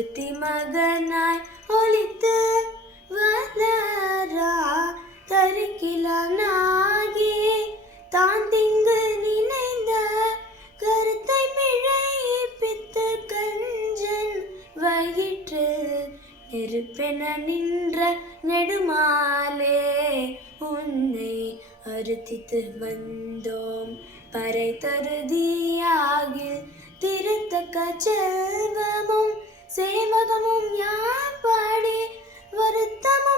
ஒருத்தி மகனாய் ஒளித்து வளரா தரிக்கிலானாகி தான் திங்கு நினைந்த கருத்தை பிழைப்பித்து கஞ்சன் வயிற்று நெருப்பென நின்ற நெடுமாலே உன்னை அறுத்தித்து வந்தோம் பறை தருதியாகில் திருத்தக்க செல்வமும் சேவகமும் யான் பாடி வருத்தம்